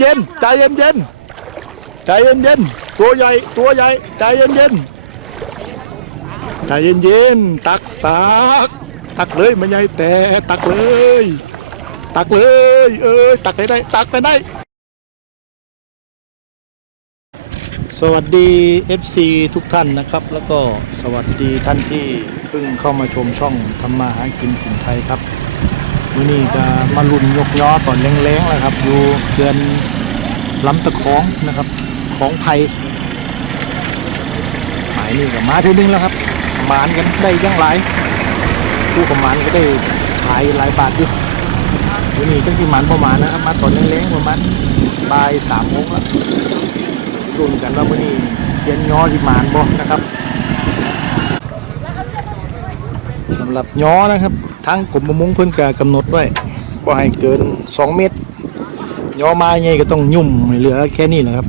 เย็นๆใจเย็นเย็นๆใจเย็นเย็นๆตัวใหญ่ตัวใหญ่ใจเย็นเย็นๆใจเย็นเย็นๆตักตักตักเลยมันใหญ่แต่ตักเลย ตักเลย เอ้ยตักไปได้ตักไปได้ สวัสดี FC ทุกท่านนะครับ แล้วก็สวัสดีท่านที่เพิ่งเข้ามาชมช่องทำมาหากินถิ่นไทยครับ วันนี้จะมาลุ่นยกล้อตอนแรงๆแล้วครับ อยู่เดือนลำตะคองนะครับ ของไทยหมายนี่กับมาท่านึงแล้วครับหมานกันได้ยังหลายผู้กับหมานก็ได้ขายหลายบาทอยู่วันนี้จังที่หมานประมาณนะครับ มาตอนแรงๆประมาณบ่ายสามโมงแล้วรุ่นกันว่ามื่อนี้เสียนย้อที่หมานบ่นะครับสำหรับย้อนะครับ ทางกรมประมงเพิ่นก็กำหนดไว้บ่ให้เกิน 2 เมตรย้อมาใหญ่ก็ต้องยุ่มให้เหลือแค่นี้แหละครับ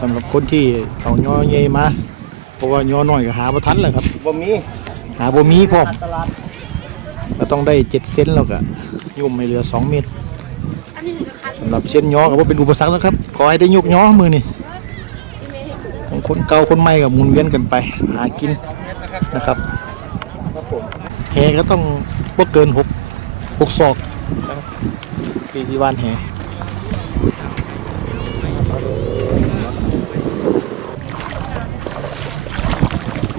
สำหรับคนที่เอาย้อใหญ่มาเพราะว่าย้อน้อยก็หาบ่ทันแหละครับบ่มีหาบ่มีพร้อมตลาดก็ต้องได้7เซนแล้วก็ยุ่มให้เหลือ 2 เมตรสำหรับเส้นย้อก็บ่เป็นอุปสรรคนะครับ ขอให้ได้ยกย้อมือนี่ของคนเก่าคนใหม่กับหมุนเวียนกันไป หากินนะครับครับผมแหก็ต้องพวกเกินหกหกศอกนะครับที่ที่บ้านแห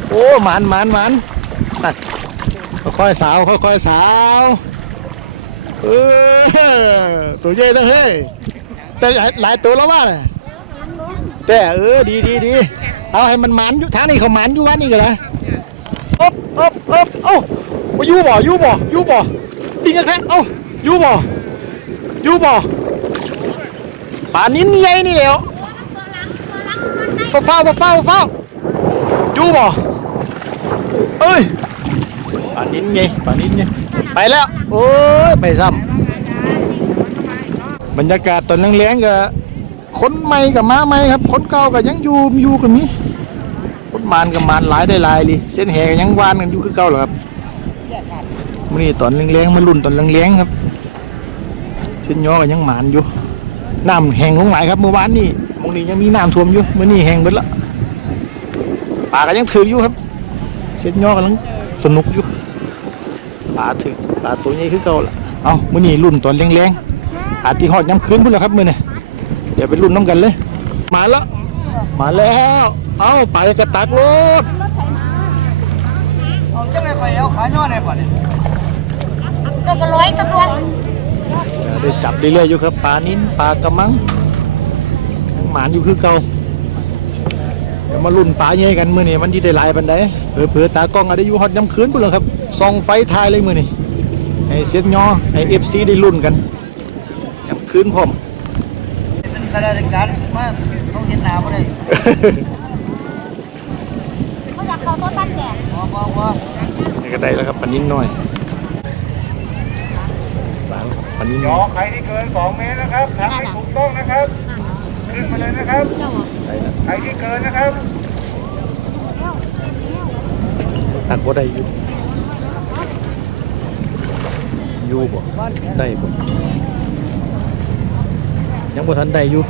โอ้หมานหมานหมานน่ะค่อยสาวค่อยๆสาวเออตัวใหญ่ตั้งเฮ้ยแต่หลายตัวแล้วว่าน่ะแต่เออดีดีดีเอาให้มันหมันอยู่ทางนี้เขาหมันอยู่วันนี้กันนะอบอบอบเอ้ ว่ายู่บ่อยู่บ่อยู่บ่ดิงกันแค่เอ้ายู่บ่อยู่บ่ป่านิ้นใหญ่นี่แล้วเฝ้าเฝ้าเฝ้าเฝ้ายู่บ่เอ้ยป่านิ้นไงป่านิ้นไงไปแล้วโอ้ยไปซ้ำบรรยากาศตอนแรงๆก็คนใหม่กับมาใหม่ครับคนเก่ากับยังอยู่อยู่กันนี้คนมานกับมานหลายได้หลายเลยเส้นแหกับยังวานกันอยู่คือเก่าเหรอครับ มื่อนี้ตอนเลี้ยงๆมารุ่นตอนเลี้ยงๆครับเส้นย่อกับยังหมานอยู่น้ำแห้งลงหลายครับเมื่อวานนี่มองนี้ยังมีน้ำท่วมอยู่เมื่อนี้แห้งไปแล้วปลาก็ยังถืออยู่ครับเส้นย่อกำลังสนุกอยู่ปลาถือปลาตัวใหญ่คือเก่าละเอามื่อนี้รุ่นตอนเลี้ยงๆอาจที่หอดย้ำคืนพุ่นแล้วครับมื่อนี้เดี๋ยวไปรุ่นน้ำกันเลย มาแล้วมาแล้ว เอาไปกระตักรถเอาจังได๋ ข่อยเอาขาย่อได้บ่เนี่ยตัวก็ร้อยตัวตัวได้จับเรื่อยๆอยู่ครับปลานิ้นปลากระมังยังหมานอยู่คือเก่าเดี๋ยวมารุ่นปลาเย่กันมือนี่มันที่ได้หลายปันไดเผื่อๆตากล้องอาจจะอยู่ฮอตย้ำคืนพุ่นแล้วครับส่องไฟทายเลยมือนี่ให้เสียงยอให้เอฟซีได้รุ่นกันย้ำคืนพร้อมเป็นข้าราชการมาเขาเห็นหน้าบ่ได้เขาอยากเขาตัวตั้นแดดบ่บ่บ่นี่ ก็ได้แล้วครับปลานิ้นน้อยปลาปลานิ้นยน้ออยใครที่เกิน 2 เมตรนะครับทำให้ถูกต้องนะครับ ขึ้นมาเลยนะครับ ได้แล้วใครที่เกินนะครับ ตักบ่ได้อยู่อยู่บ่ได้บ่ยังบ่ทันได้อยู่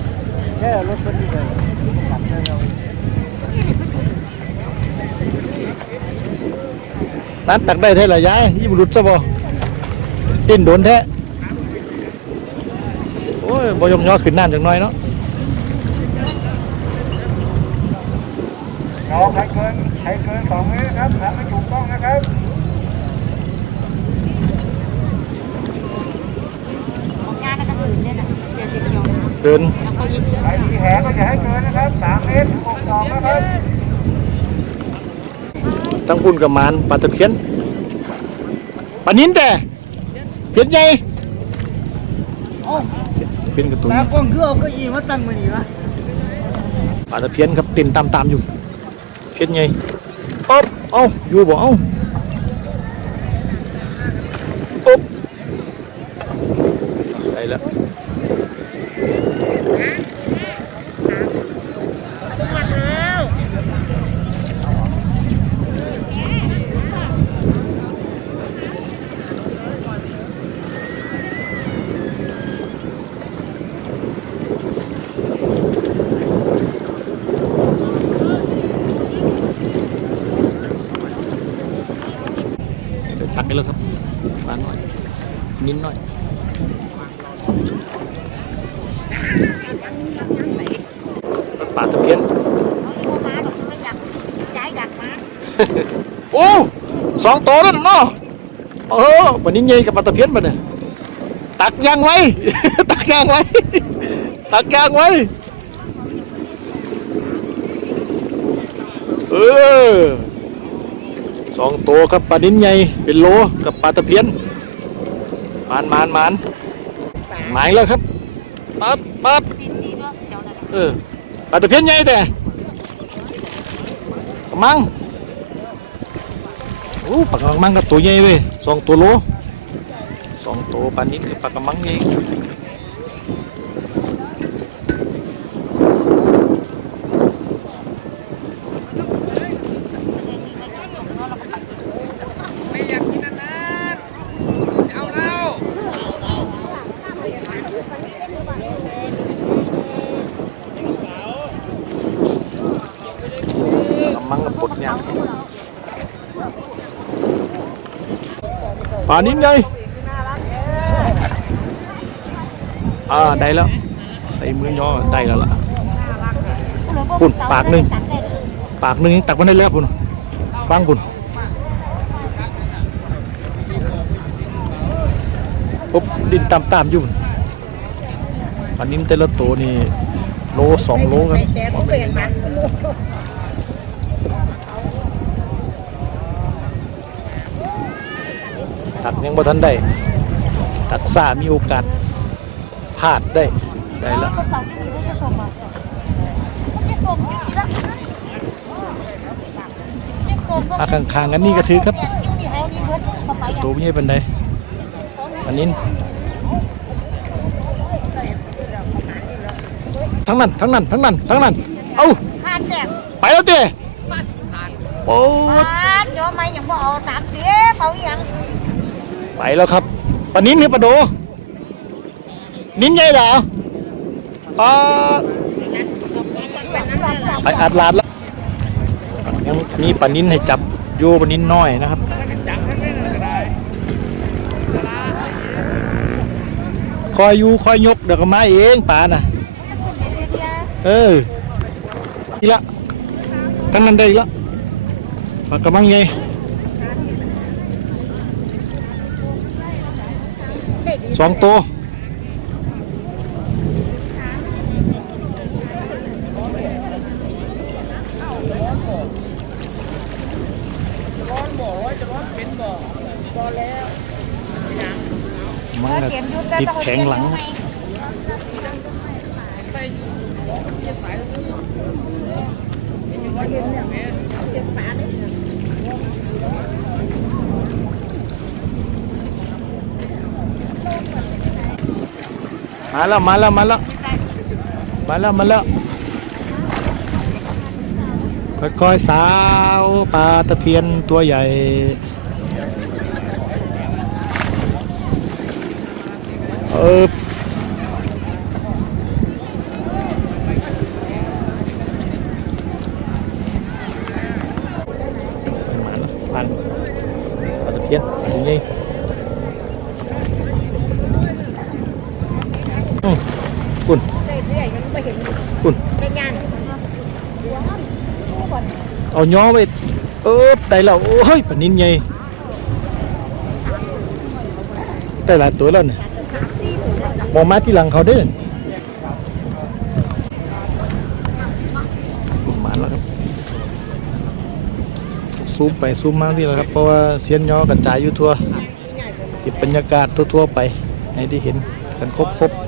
แค่รถเพิ่นนี่ก็กัดได้แล้วนัดตักได้เท่าไหร่ยายยี่บุรุษซะบ่ดิ้นโดนแท้โอ้ยบ่ยกย่อขึ้นน้ำจังน้อยเนาะยอใครเกินใครเกิน2เมตรครับทำให้ถูกต้องนะครับ ของงานกันอื่นเนี่ยนะเดี๋ยว เกินใครที่แหก็อย่าให้เกินนะครับ3เมตรถึง6ศอกนะครับทั้งพุ่นกับมานปลาตะเพียนปลานิ้นแต่เพียนใหญ่เอ้าเพียนกับตัวตานี้กล้องคือเอาก้าอี้มาตั้งไว้นี่วะปลาตะเพียนครับติ่นตามตามอยู่ เพียนใหญ่อ๊บเอ้าอยู่บ่เอ้าอ๊บได้แล้ว ตักไปแล้วครับปลาหน่อย นิดหน่อยปลาตะเพียนโอ้สองตัวนั่นเนาะเออวันนี้ใหญ่กับปลาตะเพียนมาเนี่ยตักยางไว้ ตักยางไว้ ตักยางไว้ เออ สองตัวครับปลานิ้นใหญ่เป็นโลกับปลาตะเพียนมานมานมานหมายแล้วครับปัดปัดตีตีด้วยเออปลาตะเพียนใหญ่แต่กระมังโอ้ปลากระมังกับตัวใหญ่เว้ยสองตัวโลสองตัวปลานิ้นกับปลากระมังใหญ่กระมังกับปลดเนี่ย ปลานิ้นใหญ่อ่าได้แล้ว ใส่มือย่อได้แล้วล่ะปุ่นปากหนึ่งปากหนึงยังตักมาได้แล้วพุ่นฟังพุ่นปุ๊บดินตามตามๆอยู่พุ่นอันนี้แต่ละตัวนี่โลสองโลครับแต่ก็เปลี่ยนมัน ตักยังบ่ทันได้ ตักซ่ามีโอกาสพลาดได้ได้แล้วคนสาวที่นี่จะส่งมาจะส่งที่นี่ละจะส่งอาข้างๆกันนี่ก็ถือครับแกกิ้วนี่ให้นี่เบิดเข้าไปอะตัวไม่ใช่เป็นไดอันนี้ทั้งนั้นทั้งนั้นทั้งนั้นทั้งนั้น เอ้าคาดแตกไปแล้วเจ้โอ้คาดเดี๋ยวไม่ยังบ่เอาสามเสียเขาอีหยัง ไปแล้วครับปลานิ้นหรือปลาโด นิ้นใหญ่เหรอปลาไปอัดลาดแล้วยังมีปลานิ้นให้จับอยู่ปลานิ้นน้อยนะครับคอยอยู่คอยยกเดี๋ยวก็มาเองปลาน่ะ เอออีละตั้งนั้นได้อีละปลากระมังไง สองตัวมันก็ติดแข็งหลัง มาแล้วมาแล้วมาแล้วมาแล้วมาแล้วค่อยๆสาวปลาตะเพียนตัวใหญ่เออมาแล้วปลาปลาตะเพียนอยู่นี่อืม คุณเรื่อยยังไม่เห็นคุณได้งานเอาย้อไปเออได้แล้วโอ้ยปนินใหญ่ได้หลายตัวแล้วเนี่ยมองมาที่หลังเขาเด้อมาแล้วครับซูมไปซูมมาที่แล้วครับ เพราะว่าเสียนย้อกระจายอยู่ทั่วเก็บบรรยากาศทั่วๆไป ให้ได้เห็นกันครบๆ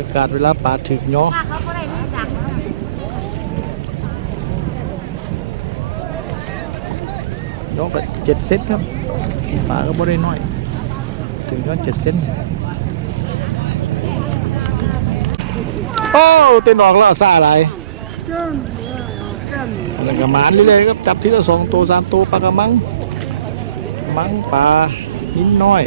บรรยากาศเวลาปลาถึกย้อถ้าเขาก็ได้รู้จักน้องก็เจ็ดเซนครับปลาก็บ่ได้น้อย ถึงก็เจ็ดเซนโอ้เต้นออกแล้วซาอะไรอันนั้นก็หมานเรื่อยๆครับจับทีละสองตัวสามตัวปลากระมัง มังปลานิ้นน้อย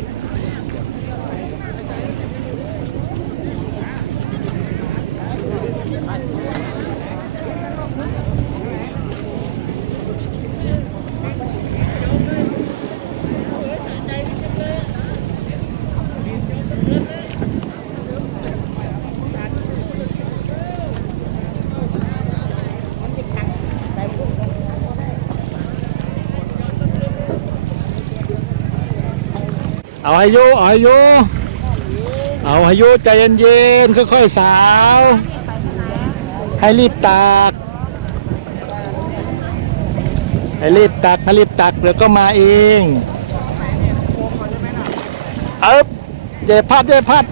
เอาให้ยูเอาให้ยูเอาให้ยูใจเย็นๆค่อยๆสาว ให้รีบตักให้รีบตักให้รีบตักเดี๋ยวก็มาเองเอ๊บอย่าพลาดอย่พลาด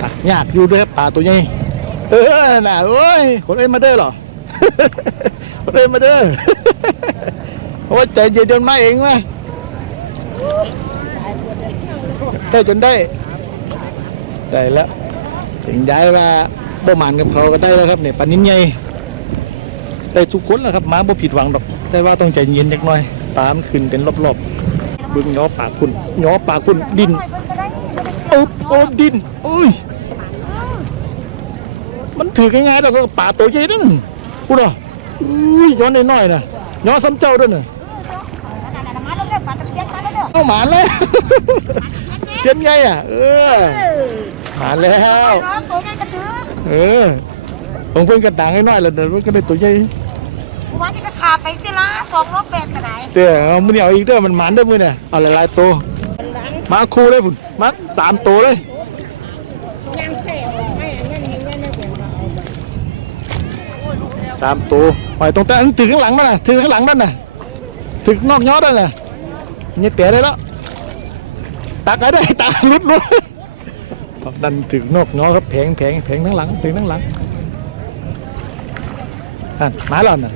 ตักยากอยู่ด้วยป่าตัวใหญ่เออน่ะเอ้ยคนเอ้ยมาเด้หรอ เอ้ยมาเด้อโอ้ยใจเย็นเดินมาเองไหมได้จนได้ได้แล้วถึงย้ายว่าบ่หมานกับเขาก็ได้แล้วครับเนี่ยปานิ้นใหญ่ได้ทุกคนแล้วครับมาบ่ผิดหวังดอก แต่ว่าต้องใจเย็นจักหน่อย ตามขึ้นเป็นรอบๆบึงย้อปากคุณย้อปากคุณดินหน่อยเพิ่นก็ได้โอ๊บโอ๊บดินอุ้ยมันถือง่ายๆแล้วก็ป่าตัวใหญ่นั่น พูดอะอุ้ยย้อนน้อยๆนะย้อนซ้ำเจ้าด้วยน่ะนั่นๆๆมาแล้วเด้อปลาตะเพียนมาแล้วเด้อเอาหมานเลยเทียนไงอะ เออหมานแล้วน้องตัวใหญ่กระถือเออผมเพิ่งกระดังน้อยๆแล้วเดี๋ยวมันก็ได้ตัวใหญ่กูว่าจะไปขาไปสิละสองโลแปดกระไดเดี๋ยวเอามือเหนียวอีกเด้อมันหมานเด้อมือเนี่ยเอาหลายๆตัวมาคู่เลยพุ่นมาสามตัวเลยามตัวปล่อยตรงแต่ถือข้างหลังนั่นน่ะถือข้างหลังนั่นน่ะถือนอกยอดนั่นน่ะเนี่ยเตะได้แล้วตักไอ้ได้ตาลุดลุดดันถึงนอกยอครับแผงแผงแผงทั้งหลังถึงทั้งหลังนั่นมาแล้วน่ะ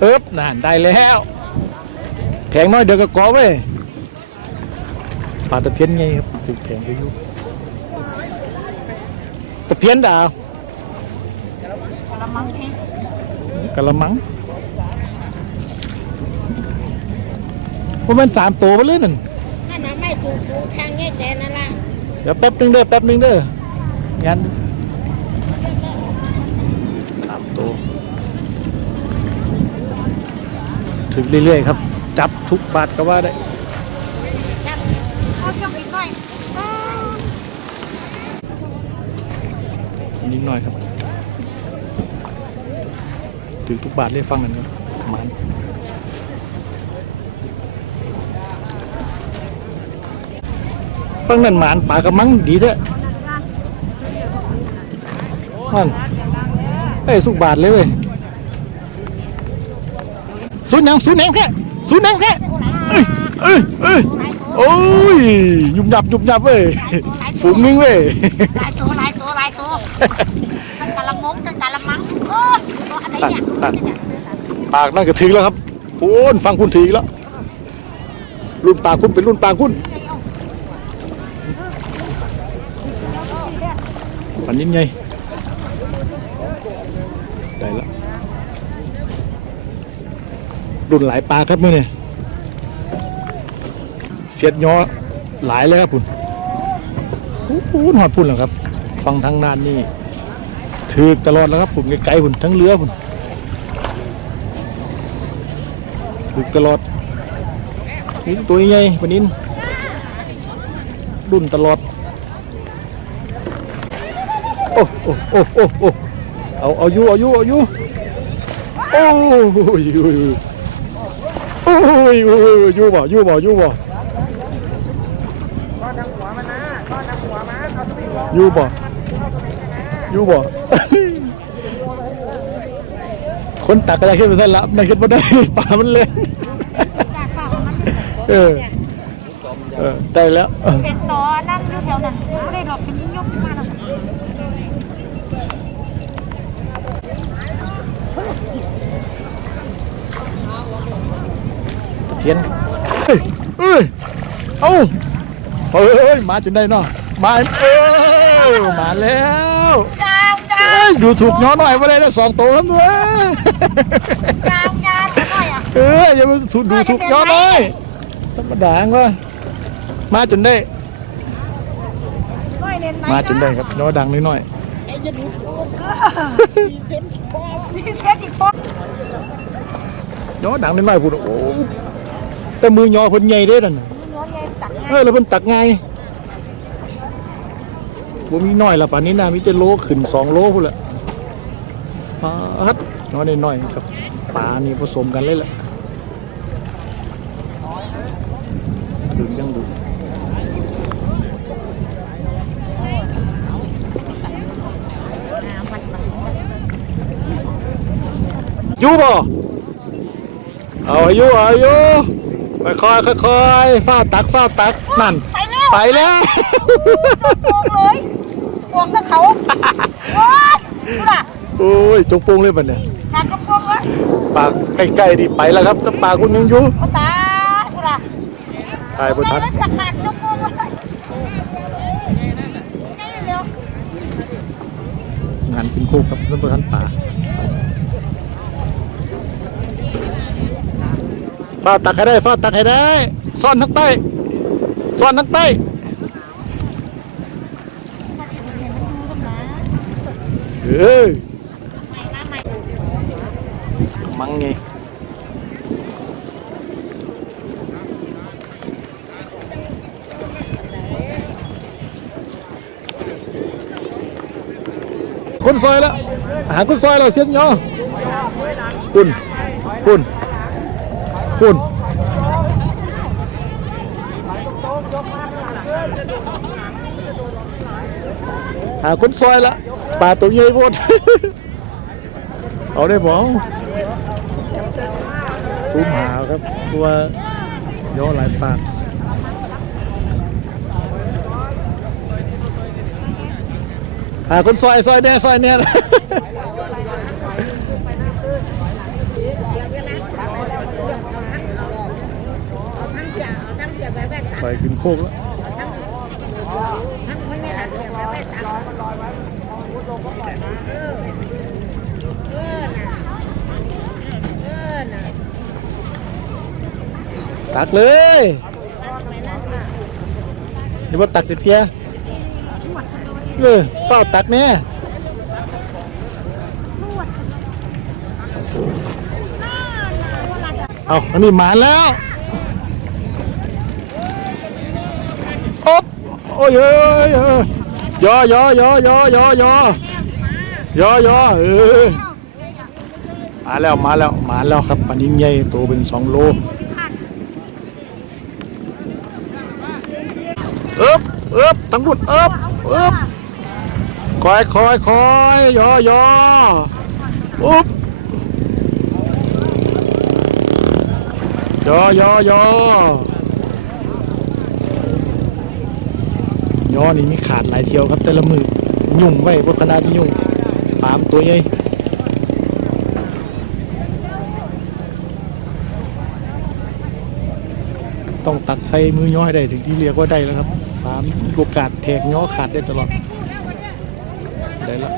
เอ๊บนั่นได้แล้วแพงน้อยเดี๋ยวก็กอไว้ปลาตะเพียนไงครับถูกแพงไปยู่ตะเพียนดาว มังเทกะละมังว่ามันสามตัวไปเลยนั่นนั่นน่ะไม่สูงสูงทางแง่แจนั่นล่ะเดี๋ยวแป๊บหนึงเด้อแป๊บหนึงเด้องั้นสามตัวถึงเรื่อยๆครับ จับทุกบาทก็ว่าได้เอาเครื่องบินหน่อยนิดหน่อยครับ ถือทุกบาทเลยฟังกันครับประมันฟังนั่นหมานปากกระมังดีเด้อมันเอ้ยสุกบาทเลยเว้ยศูนย์หยังศูนย์หยังแค่ศูนย์หยังแค่เอ้ยเอ้ยเอ้ยโอ้ยยุบยับยุบยับเว้ยฝูงนึงเว้ยหลายตัวหลายตัวหลายตัวตั้งกะละมงตั้งกะละมังโอ้ยตัวอะไร นั่นนั่นปากนั่นก็ถึงแล้วครับโอ้นฟังคุณถึงแล้ว รุ่นปากคุณเป็นรุ่นปากคุณปันนิดไงได้แล้วรุ่นหลายปลาครับเมื่อนี่เสียดย้อหลายเลยครับคุณพูนหอดพุ่นเหรอครับ ฟังทางนานนี่ถือตลอดแล้วครับผมไกลๆพุ่นทั้งเรือพุ่น ถือตลอดนี่ตัวใหญ่ปานนี้รุ่นตลอด โอ้โอ้โอ้โอ้โอ้เอาเอาอยู่เอาอยู่เอาอยู่โอ้ยโอ้ยโอ้ยโอ้ยยูบ่อยู่บ่อยู่บ่ก็นำหัวมันนะก็นำหัวมันเอาสวิงลงอยู่บ่อยู่บ่ คนตักอะไรขึ้นไปท่านละไม่ขึ้นมาได้ป่ามันเล่นจากข้าวมันเออเออได้แล้วเออเป็นต่อนั่งอยู่แถวนั้นไม่ได้ดอกเป็นยกมาแล้วเพี้ยนเฮ้ยเฮ้ยเอ้าเฮ้ยมาจนได้เนาะมาเออมาแล้วจ้าวจ้าเอ้ย ดูถูกย้อนหน่อยมาได้แล้วสองตัวแล้วเว้ยจ้าวๆหน่อยอะเอออย่ามาถูกดูถูกย้อนเลยธรรมดาก็มาจนได้ มาจนได้ครับย้อดังนิดหน่อยไอ้จะดูโคตรนี่เซตอีกพวกย้อนดังนิดหน่อยพูดโอ้แต่มือยอเพิ่นใหญ่ด้อนั่นน่ะเออแล้วเพิ่นตักไง บ่มีน้อยละป่านนี้นะมีแต่โลขึ้นสองโลพุ่นละอ่าฮัดน้อยน้อยๆกับปลานี่ผสมกันเลยแหละถึงยังดูอยู่บ่เอาอายุเอาอายุค่อยๆค่อยๆฝ้าตักฝ้าตักนั่น ไปแล้ว ไปแล้ว โกงเลยโกงเขาโอ้ยดูล่ะโอ้ยจงปรุงเลยบัดเนี่ยหนักกับโกงเลยปากใกล้ๆดิไปแล้วครับแต่ปากคุณยังอยู่โอ้ตายดูล่ะตายบนทันไงแล้วจะขาดยกโกงเลยไงเร็วงานกินคู่กับบนทันป่าฝ้าตักให้ได้ฝ้าตักให้ได้ซ่อนทั้งใต้ซ่อนทั้งใต้ măng nghe. Con xoay đó hả con xoay là xiết nhỏ cùn cùn cùn à con xoay là ปลาตัวใหญ่หมดเอาได้บ่สูมหาครับตัวย่อหลายปากหาคนซอยซอยแน่ซอยแน่ไปกินโคกแล้ว ลงเจ้าไปแว่นตาเออเออน่ะเออน่ะตักเลยนี่ว่าตักเดียวเลยเปล่าตักแน่เอาอันนี้มาแล้วอ๊บโอ้ยเอ้ยเอ้ย ย่อยอยอยอยอยอยอเออมาแล้วมาแล้วมาแล้วครับปลานิ้งใหญ่ตัวเป็นสองโลเอ๊บเอ๊บตั้งรุ่นเอ๊บเอ๊บคอยคอยคอยยอยออุ๊บยอยอยอ ยอนี่มีขาดหลายเที่ยวครับ แต่ละมือยุ่งไว้บนขนาดยุ่งปามตัวใหญ่ต้องตักใส่มือย่อยได้ถึงที่เรียกว่าได้แล้วครับปามโอกาสแทงย่อขาดได้ตลอดได้แล้ว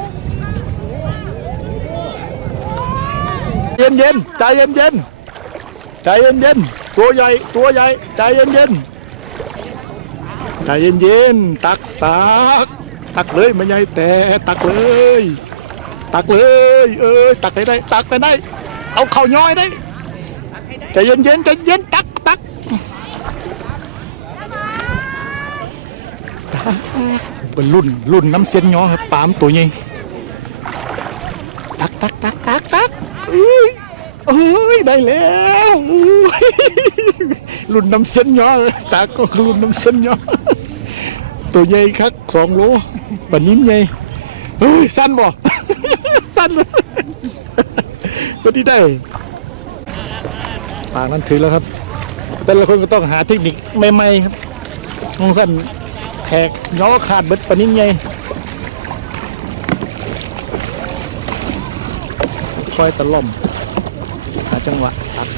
เย็นเย็นใจเย็นเย็นใจเย็นเย็นตัวใหญ่ตัวใหญ่ใจเย็นเย็น ใจเย็นเย็นๆ ตักตักตักเลยไม่ใหญ่แต่ตักเลย ตักเลย เออตักไปได้ ตักไปได้ เอาเข่าย้อยได้ใจเย็นเย็นๆใจเย็นตักตักเป็นรุ่นรุ่นน้ำเส้นย้อครับปามตัวใหญ่ตักตักตักตักตักเอ้ยเอ้ยได้แล้วอุ้ยรุ่นน้ำเส้นย้อตักก็รุ่นน้ำเส้นย้อ ตัวใหญ่ครับสองโลบันนิ้นใหญ่เฮ้ยสั้นบ่สั้นก็ที่ได้ปากนั้นถือแล้วครับ แต่ละคนก็ต้องหาเทคนิคใหม่ๆครับมองสั้นแทกย้อขาดเบิดปานนิดไงคอยตะล่อมหาจังหวะตัด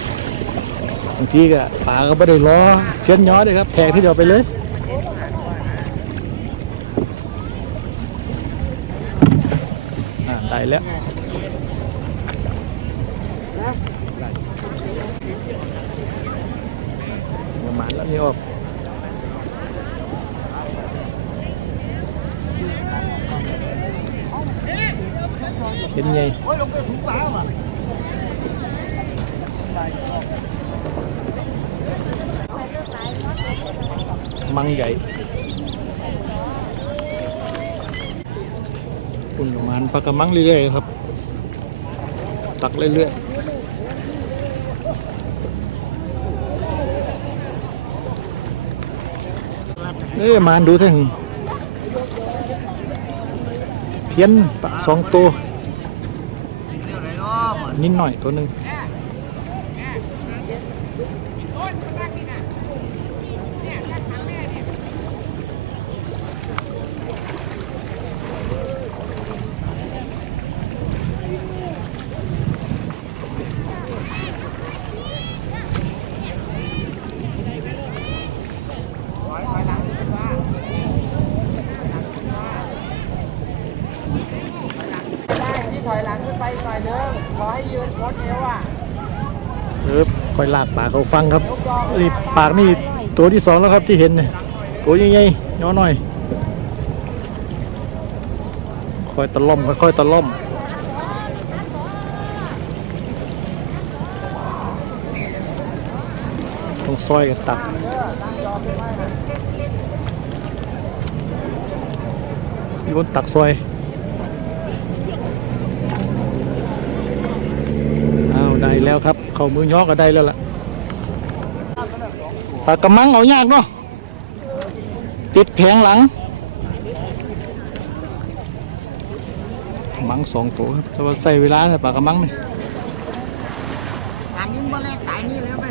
บางทีก็ปลาก็ไม่ได้ล้อเสียนย้อเลยครับแทกที่เดียวไปเลยอ่าได้แล้ว ประมาณแล้วนี่ออกเห็นไงมังใหญ่คุณประ มานปลากระมังเรื่อยๆครับ ตักเรื่อยๆเอ้ยมานดูทั้งเพี้ยนปลาสองตัวนิดหน่อยตัวหนึ่ง ค่อยลากปากเขาฟังครับนี่ปากนี่ตัวที่สองแล้วครับที่เห็นเนี่ยตัวใหญ่ๆย้อหน่อยค่อยตะล่อมค่อยๆตะล่อมต้องซอยกันตักมีคนตักซอยอ้าวได้ แล้วครับ เข้ามือย่อก็ได้แล้วล่ะปากกระมังเอายากเนาะติดแผงหลัง มังสองตัวครับแต่ว่าใส่เวลาแต่ปากกระมังนี่อันนี้มาเลยสายนี้แล้วไป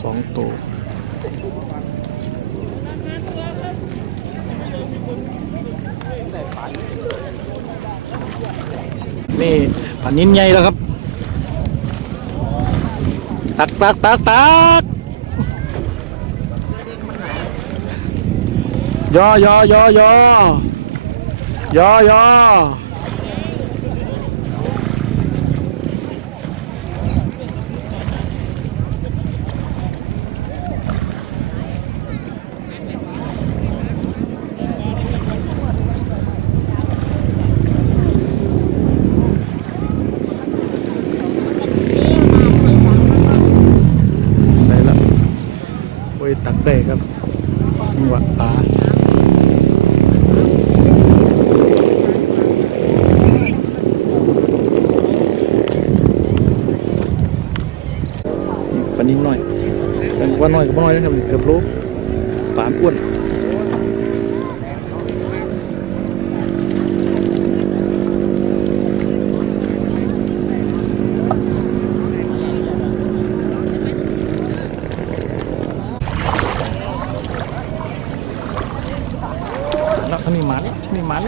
สองตัว นี่ปันนินใหญ่แล้วครับ ตักตักตักตักยอยอยอยอยอยอได้แล้วโอ้ยตักได้ครับจังหวะปลา ปลานิดหน่อยแต่ว่าน้อยก็บ่น้อยนะครับเกือบโลปลาอ้วนแล้วนนี้หมันนี่มัน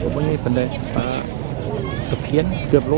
ผมว่านี่เป็นไดปลาตะเพียนเกือบโล